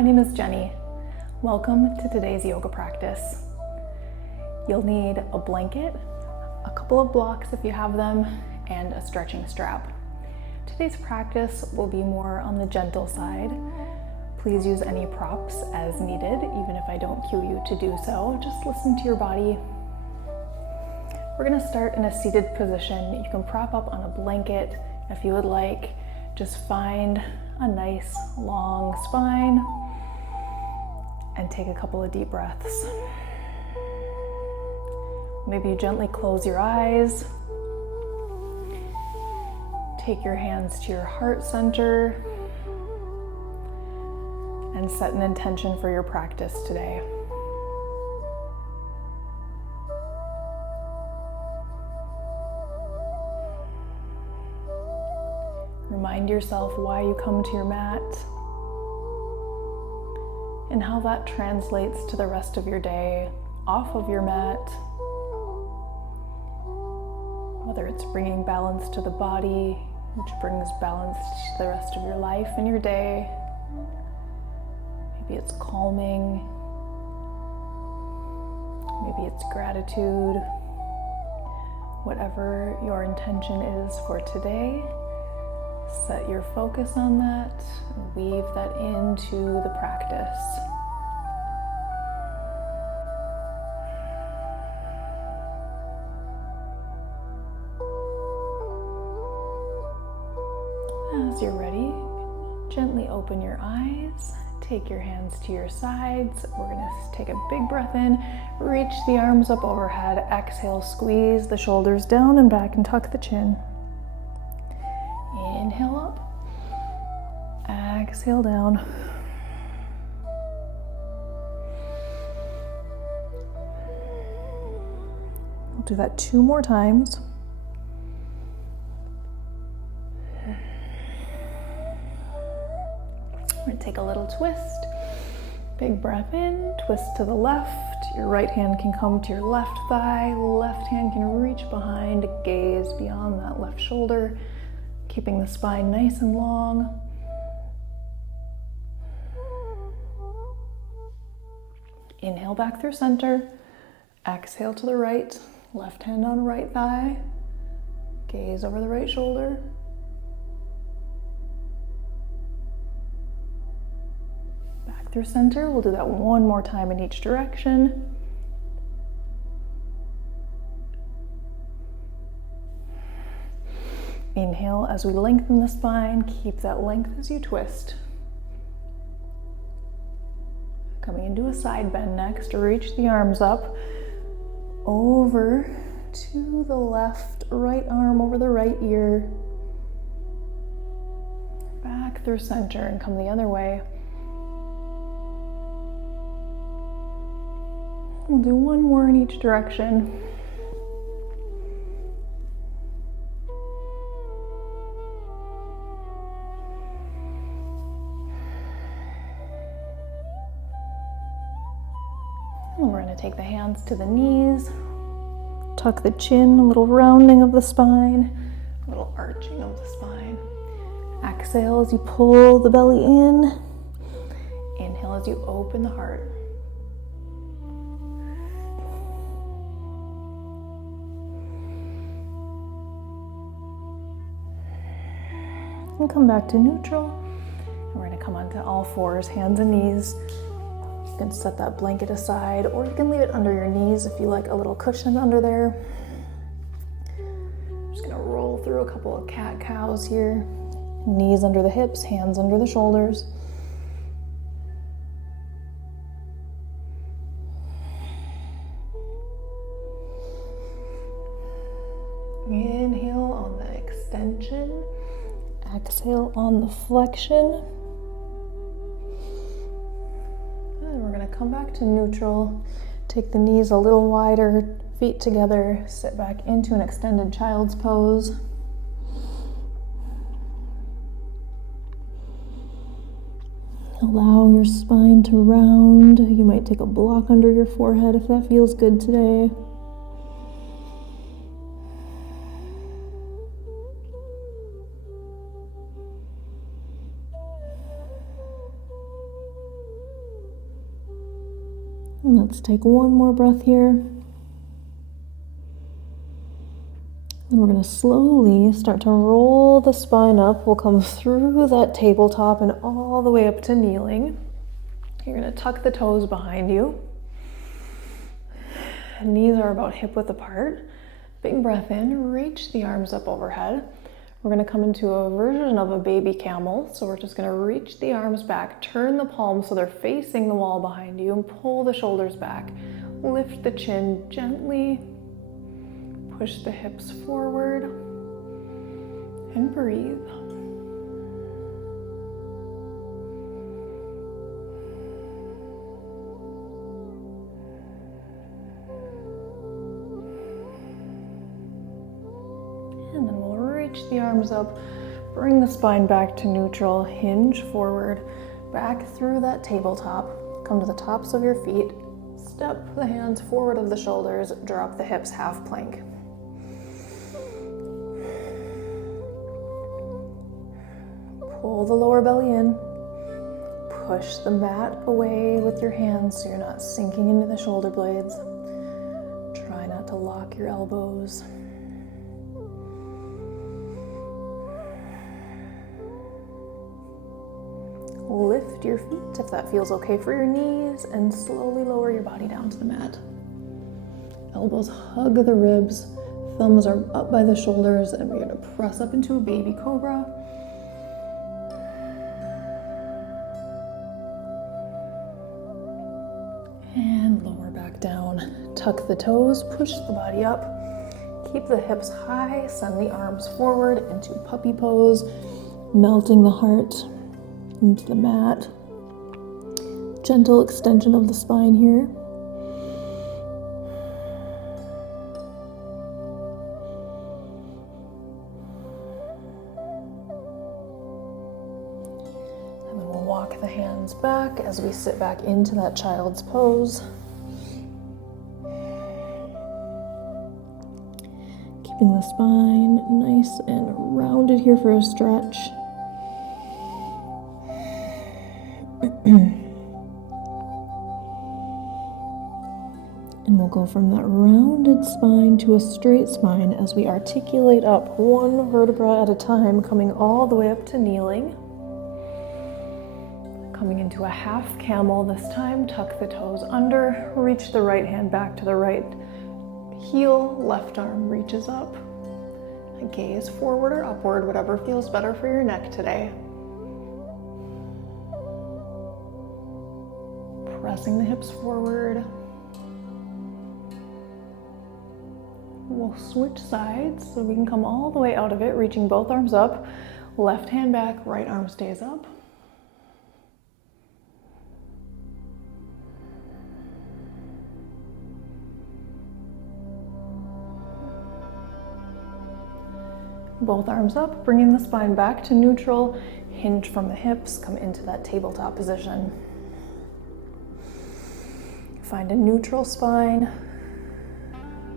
My name is Jenny. Welcome to today's yoga practice. You'll need a blanket, a couple of blocks if you have them, and a stretching strap. Today's practice will be more on the gentle side. Please use any props as needed, even if I don't cue you to do so. Just listen to your body. We're going to start in a seated position. You can prop up on a blanket if you would like. Just find a nice long spine and take a couple of deep breaths. Maybe you gently close your eyes. Take your hands to your heart center and set an intention for your practice today. Remind yourself why you come to your mat and how that translates to the rest of your day off of your mat. Whether it's bringing balance to the body, which brings balance to the rest of your life and your day. Maybe it's calming. Maybe it's gratitude. Whatever your intention is for today, set your focus on that and weave that into the practice. As you're ready, gently open your eyes, take your hands to your sides. We're going to take a big breath in, reach the arms up overhead, exhale, squeeze the shoulders down and back and tuck the chin. Inhale up, exhale down. We'll do that 2 more times. We're going to take a little twist. Big breath in, twist to the left. Your right hand can come to your left thigh. Left hand can reach behind, gaze beyond that left shoulder, keeping the spine nice and long. Inhale back through center. Exhale to the right. Left hand on right thigh. Gaze over the right shoulder. Back through center. We'll do that 1 more time in each direction. Inhale as we lengthen the spine. Keep that length as you twist. Coming into a side bend next. Reach the arms up. Over to the left. Right arm over the right ear. Back through center and come the other way. We'll do 1 more in each direction. And we're going to take the hands to the knees, tuck the chin, a little rounding of the spine, a little arching of the spine. Exhale as you pull the belly in. Inhale as you open the heart. And come back to neutral. And we're going to come onto all fours, hands and knees. You can set that blanket aside, or you can leave it under your knees if you like a little cushion under there. I'm just going to roll through a couple of cat-cows here. Knees under the hips, hands under the shoulders. Inhale on the extension. Exhale on the flexion. And we're going to come back to neutral. Take the knees a little wider, feet together. Sit back into an extended child's pose. Allow your spine to round. You might take a block under your forehead if that feels good today. And let's take one more breath here. And we're going to slowly start to roll the spine up. We'll come through that tabletop and all the way up to kneeling. You're going to tuck the toes behind you. Knees are about hip width apart. Big breath in, reach the arms up overhead. We're going to come into a version of a baby camel. So we're just going to reach the arms back, turn the palms so they're facing the wall behind you, and pull the shoulders back. Lift the chin gently. Push the hips forward and breathe. And then we'll reach the arms up, bring the spine back to neutral, hinge forward, back through that tabletop, come to the tops of your feet, step the hands forward of the shoulders, drop the hips, half plank. Pull the lower belly in, push the mat away with your hands so you're not sinking into the shoulder blades. Try not to lock your elbows. Lift your feet if that feels okay for your knees, and slowly lower your body down to the mat. Elbows hug the ribs, thumbs are up by the shoulders, and we're going to press up into a baby cobra. And lower back down. Tuck the toes, push the body up. Keep the hips high, send the arms forward into puppy pose, melting the heart into the mat. Gentle extension of the spine here. And then we'll walk the hands back as we sit back into that child's pose. Keeping the spine nice and rounded here for a stretch. And we'll go from that rounded spine to a straight spine as we articulate up one vertebra at a time, coming all the way up to kneeling. Coming into a half camel this time, tuck the toes under, reach the right hand back to the right heel, left arm reaches up. Gaze forward or upward, whatever feels better for your neck today. Pressing the hips forward. We'll switch sides so we can come all the way out of it, reaching both arms up, left hand back, right arm stays up. Both arms up, bringing the spine back to neutral, hinge from the hips, come into that tabletop position. Find a neutral spine.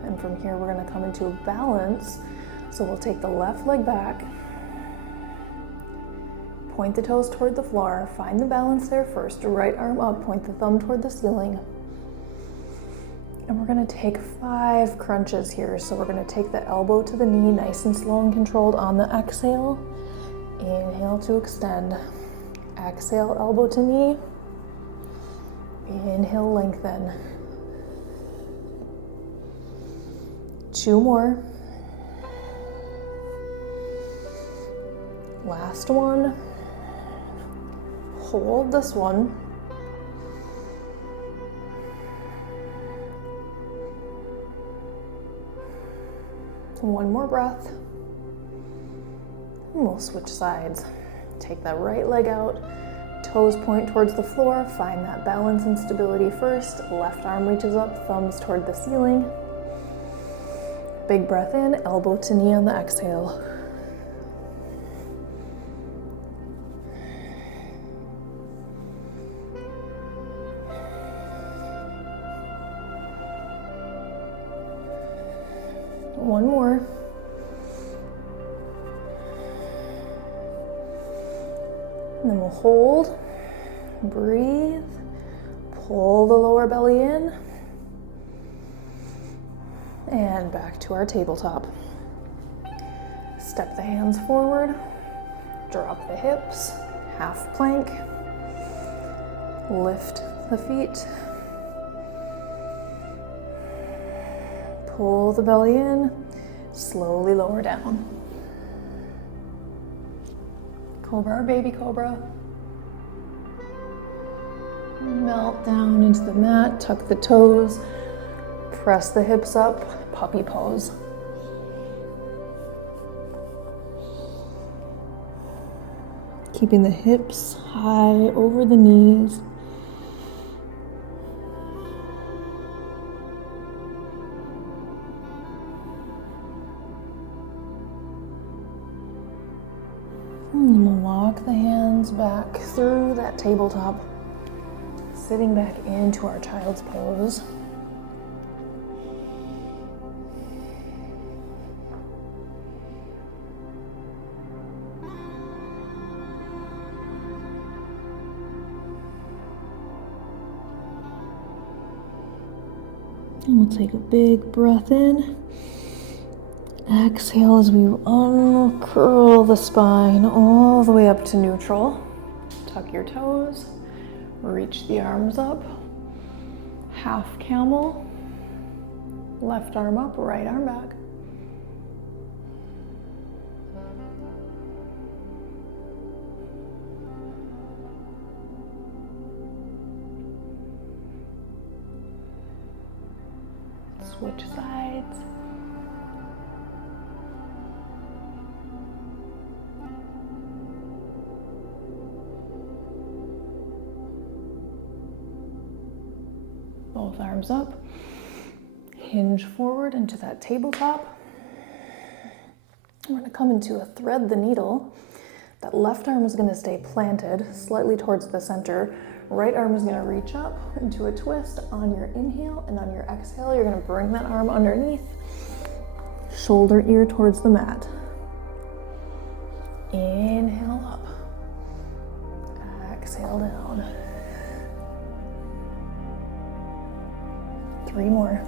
And from here, we're going to come into a balance. So we'll take the left leg back, point the toes toward the floor, find the balance there first, right arm up, point the thumb toward the ceiling. And we're going to take 5 crunches here. So we're going to take the elbow to the knee, nice and slow and controlled on the exhale. Inhale to extend. Exhale, elbow to knee. Inhale, lengthen. 2 more. Last one. Hold this one. One more breath. And we'll switch sides. Take that right leg out. Toes point towards the floor. Find that balance and stability first. Left arm reaches up, thumbs toward the ceiling. Big breath in, elbow to knee on the exhale. One more. And then we'll hold, breathe, Pull the lower belly in. And back to our tabletop. Step the hands forward. Drop the hips. Half plank. Lift the feet. Pull the belly in. Slowly lower down. Cobra or baby cobra. Melt down into the mat, tuck the toes, press the hips up, puppy pose. Keeping the hips high over the knees. And we'll walk the hands back through that tabletop, sitting back into our child's pose. And we'll take a big breath in. Exhale as we uncurl the spine all the way up to neutral. Tuck your toes, reach the arms up. Half camel, left arm up, right arm back. Switch sides. Both arms up. Hinge forward into that tabletop. We're going to come into a thread the needle. That left arm is going to stay planted slightly towards the center. Right arm is going to reach up into a twist on your inhale, and on your exhale, you're going to bring that arm underneath, shoulder ear towards the mat. Inhale up, exhale down. 3 more.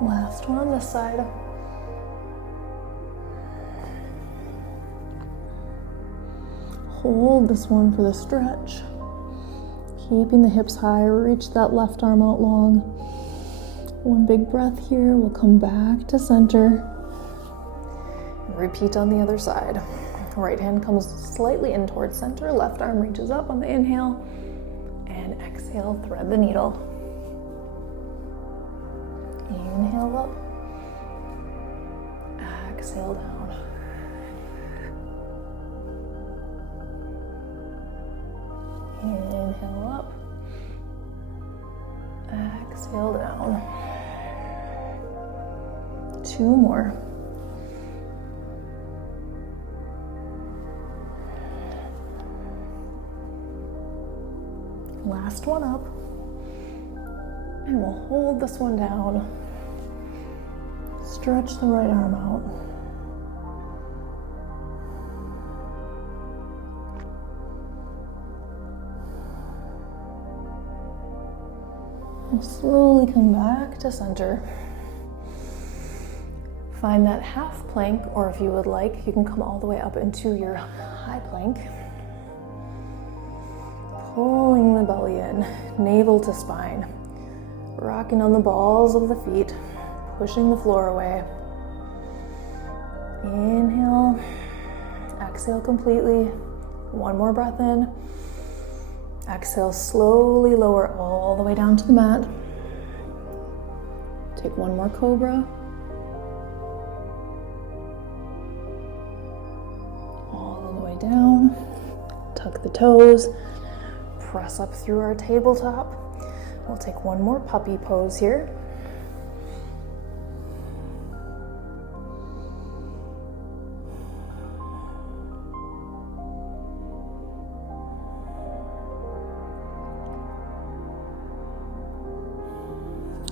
Last one on this side. Hold this one for the stretch. Keeping the hips high, reach that left arm out long. One big breath here. We'll come back to center. Repeat on the other side. Right hand comes slightly in towards center. Left arm reaches up on the inhale. And exhale, thread the needle. Inhale up, exhale down. Inhale up, exhale down. 2 more. Last one up. And we'll hold this one down. Stretch the right arm out. We'll slowly come back to center. Find that half plank, or if you would like, you can come all the way up into your high plank. Pulling the belly in, navel to spine. Rocking on the balls of the feet, pushing the floor away. Inhale, exhale completely. 1 more breath in. Exhale, slowly lower all the way down to the mat. Take 1 more cobra. All the way down. Tuck the toes. Press up through our tabletop. We'll take 1 more puppy pose here.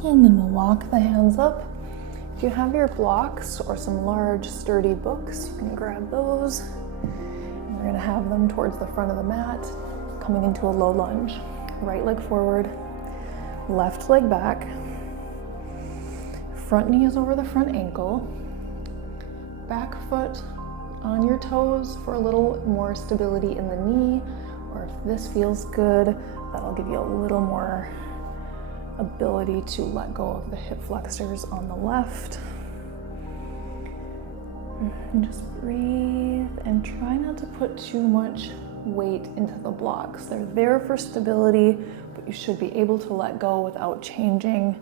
And then we'll walk the hands up. If you have your blocks or some large sturdy books, you can grab those. And we're gonna have them towards the front of the mat, coming into a low lunge. Right leg forward, left leg back. Front knee is over the front ankle. Back foot on your toes for a little more stability in the knee, or if this feels good, that'll give you a little more ability to let go of the hip flexors on the left. And just breathe and try not to put too much weight into the blocks. They're there for stability, but you should be able to let go without changing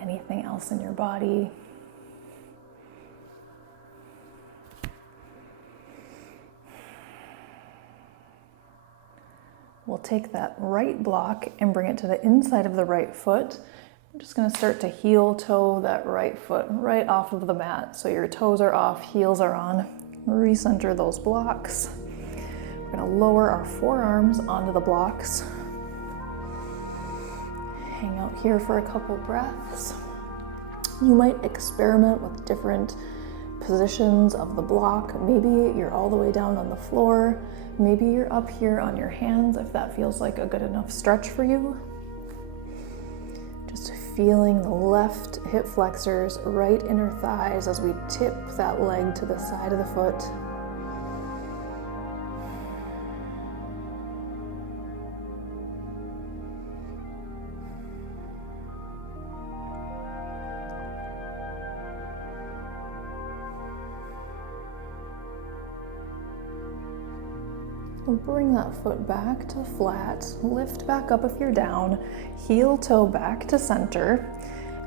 anything else in your body. We'll take that right block and bring it to the inside of the right foot. I'm just gonna start to heel toe that right foot right off of the mat. So your toes are off, heels are on. Recenter those blocks. We're gonna lower our forearms onto the blocks. Hang out here for a couple breaths. You might experiment with different positions of the block. Maybe you're all the way down on the floor. Maybe you're up here on your hands if that feels like a good enough stretch for you. Just feeling the left hip flexors, right inner thighs as we tip that leg to the side of the foot. Bring that foot back to flat, lift back up if you're down, heel toe back to center,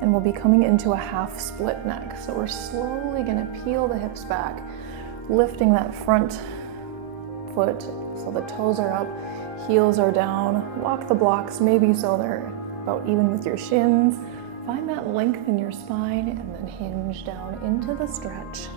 and we'll be coming into a half split neck. So we're slowly gonna peel the hips back, lifting that front foot so the toes are up, heels are down. Walk the blocks maybe so they're about even with your shins. Find that length in your spine and then hinge down into the stretch.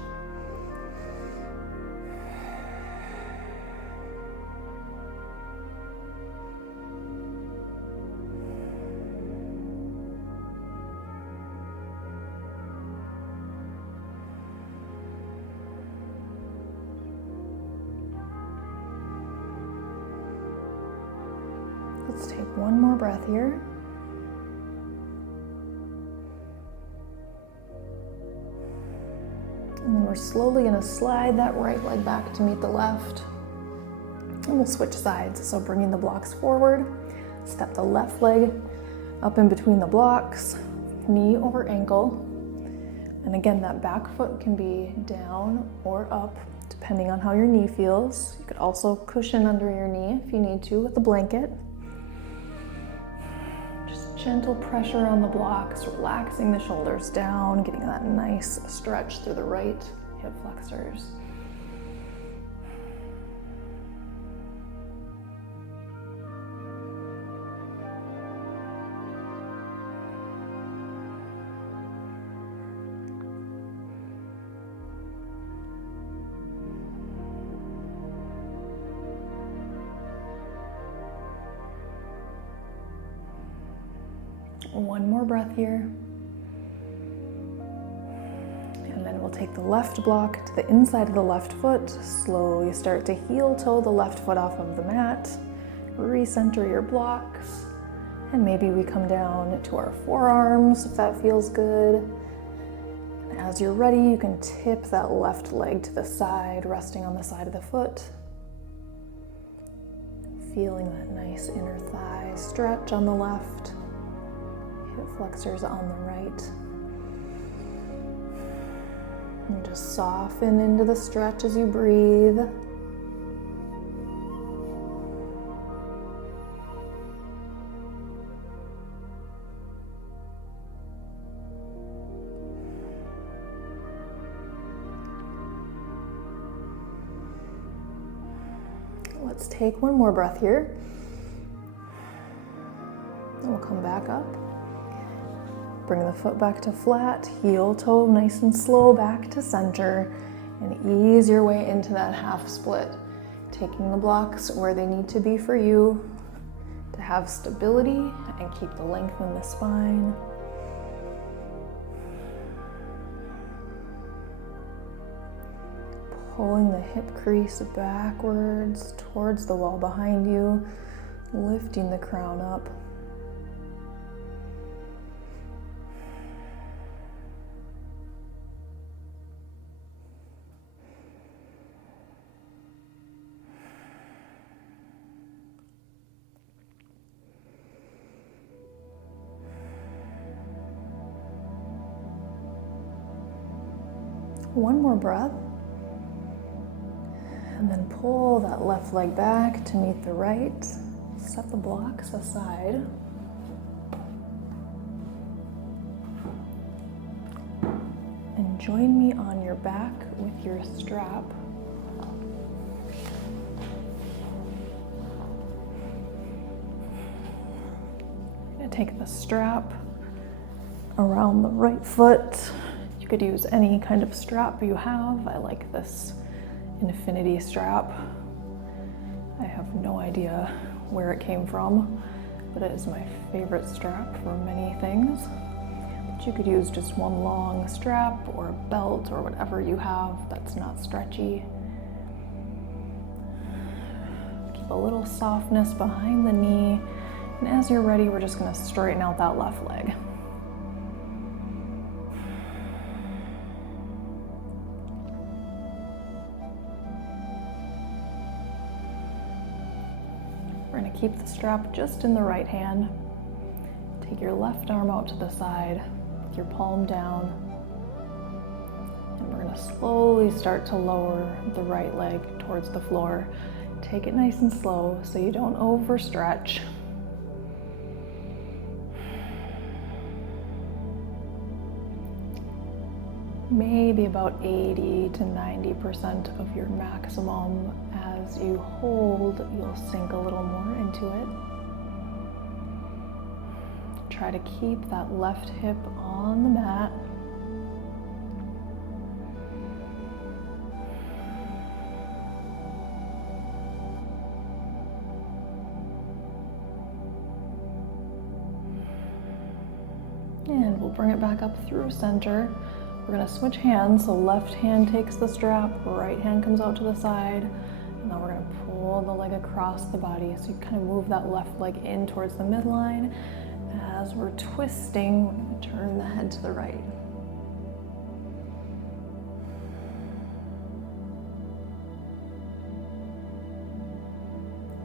Let's take one more breath here. And then we're slowly going to slide that right leg back to meet the left. And we'll switch sides. So bringing the blocks forward, step the left leg up in between the blocks, knee over ankle. And again, that back foot can be down or up depending on how your knee feels. You could also cushion under your knee if you need to with a blanket. Gentle pressure on the blocks, relaxing the shoulders down, getting that nice stretch through the right hip flexors. One more breath here. And then we'll take the left block to the inside of the left foot. Slowly start to heel toe the left foot off of the mat. Recenter your blocks. And maybe we come down to our forearms if that feels good. And as you're ready, you can tip that left leg to the side, resting on the side of the foot. Feeling that nice inner thigh stretch on the left. Hip flexors on the right. And just soften into the stretch as you breathe. Let's take one more breath here. And we'll come back up. Bring the foot back to flat, heel toe nice and slow back to center, and ease your way into that half split, taking the blocks where they need to be for you to have stability and keep the length in the spine. pulling the hip crease backwards towards the wall behind you, lifting the crown up. One more breath, and then pull that left leg back to meet the right. Set the blocks aside. And join me on your back with your strap. I'm going to take the strap around the right foot. You could use any kind of strap you have. I like this infinity strap. I have no idea where it came from, but it is my favorite strap for many things. But you could use just one long strap or a belt or whatever you have that's not stretchy. Keep a little softness behind the knee, and as you're ready, we're just going to straighten out that left leg. We're going to keep the strap just in the right hand. Take your left arm out to the side with your palm down. And we're going to slowly start to lower the right leg towards the floor. Take it nice and slow so you don't overstretch. Maybe about 80 to 90% of your maximum. As you hold, you'll sink a little more into it. Try to keep that left hip on the mat. And we'll bring it back up through center. We're going to switch hands, so left hand takes the strap, right hand comes out to the side, and then we're going to pull the leg across the body. So you kind of move that left leg in towards the midline. As we're twisting, we're going to turn the head to the right.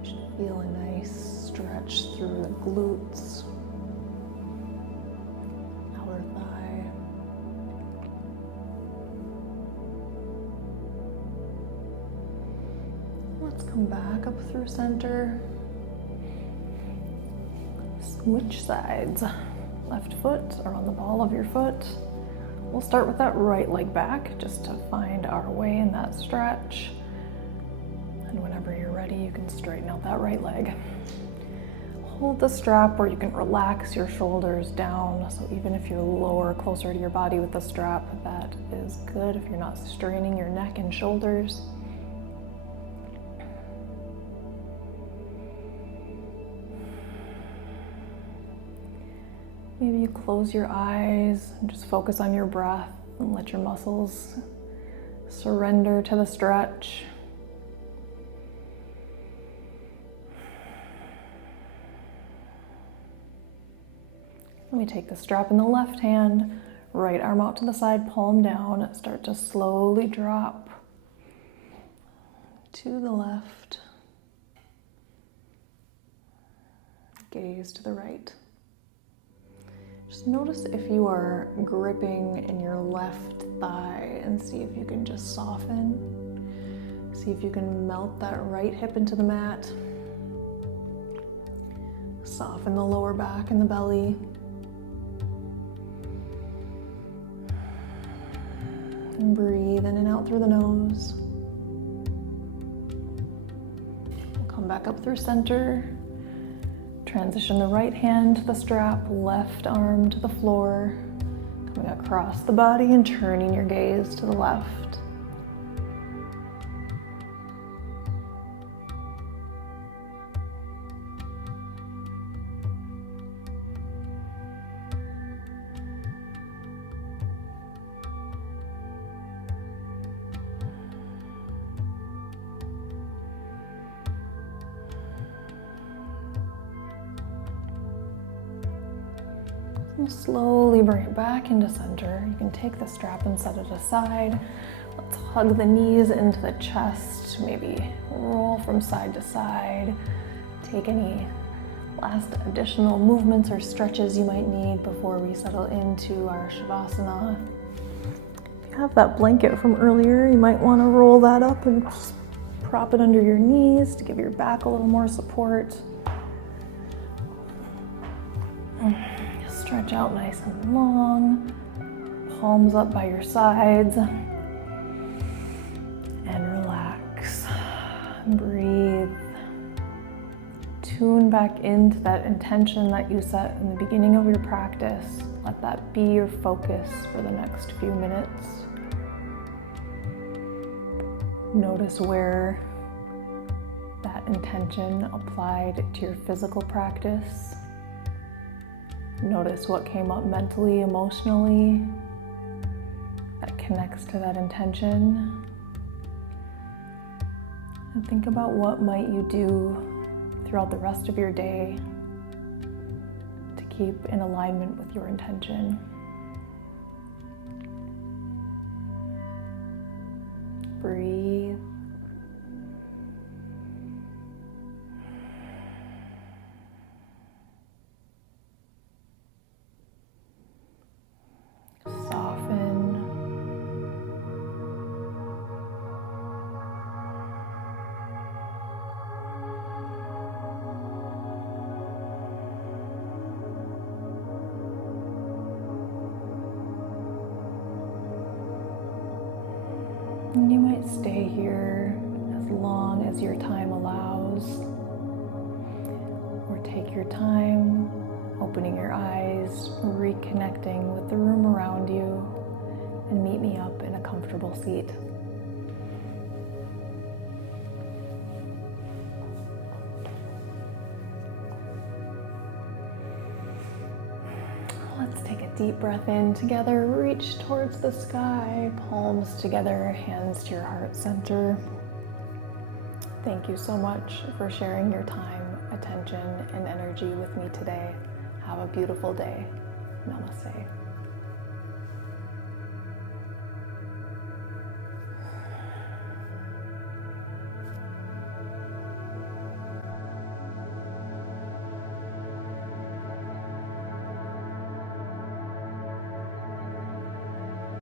You should feel a nice stretch through the glutes, outer thigh. Let's come back up through center. Switch sides. Left foot around the ball of your foot. We'll start with that right leg back just to find our way in that stretch. And whenever you're ready, you can straighten out that right leg. Hold the strap where you can relax your shoulders down. So even if you're lower, closer to your body with the strap, that is good if you're not straining your neck and shoulders. Maybe you close your eyes and just focus on your breath and let your muscles surrender to the stretch. Let me take the strap in the left hand, right arm out to the side, palm down, start to slowly drop to the left, gaze to the right. Just notice if you are gripping in your left thigh and see if you can just soften. See if you can melt that right hip into the mat. Soften the lower back and the belly. And breathe in and out through the nose. We'll come back up through center. Transition the right hand to the strap, left arm to the floor, coming across the body and turning your gaze to the left. And slowly bring it back into center. You can take the strap and set it aside. Let's hug the knees into the chest, maybe roll from side to side. Take any last additional movements or stretches you might need before we settle into our Shavasana. If you have that blanket from earlier, you might want to roll that up and prop it under your knees to give your back a little more support. Stretch out nice and long, palms up by your sides, and relax. Breathe. Tune back into that intention that you set in the beginning of your practice. Let that be your focus for the next few minutes. Notice where that intention applied to your physical practice. Notice what came up mentally, emotionally, that connects to that intention. And think about what might you do throughout the rest of your day to keep in alignment with your intention. Breathe. Soften. And you might stay here as long as your time allows, or take your time opening your eyes, reconnecting with the room around you, and meet me up in a comfortable seat. Let's take a deep breath in together, reach towards the sky, palms together, hands to your heart center. Thank you so much for sharing your time, attention, and energy with me today. Have a beautiful day. Namaste.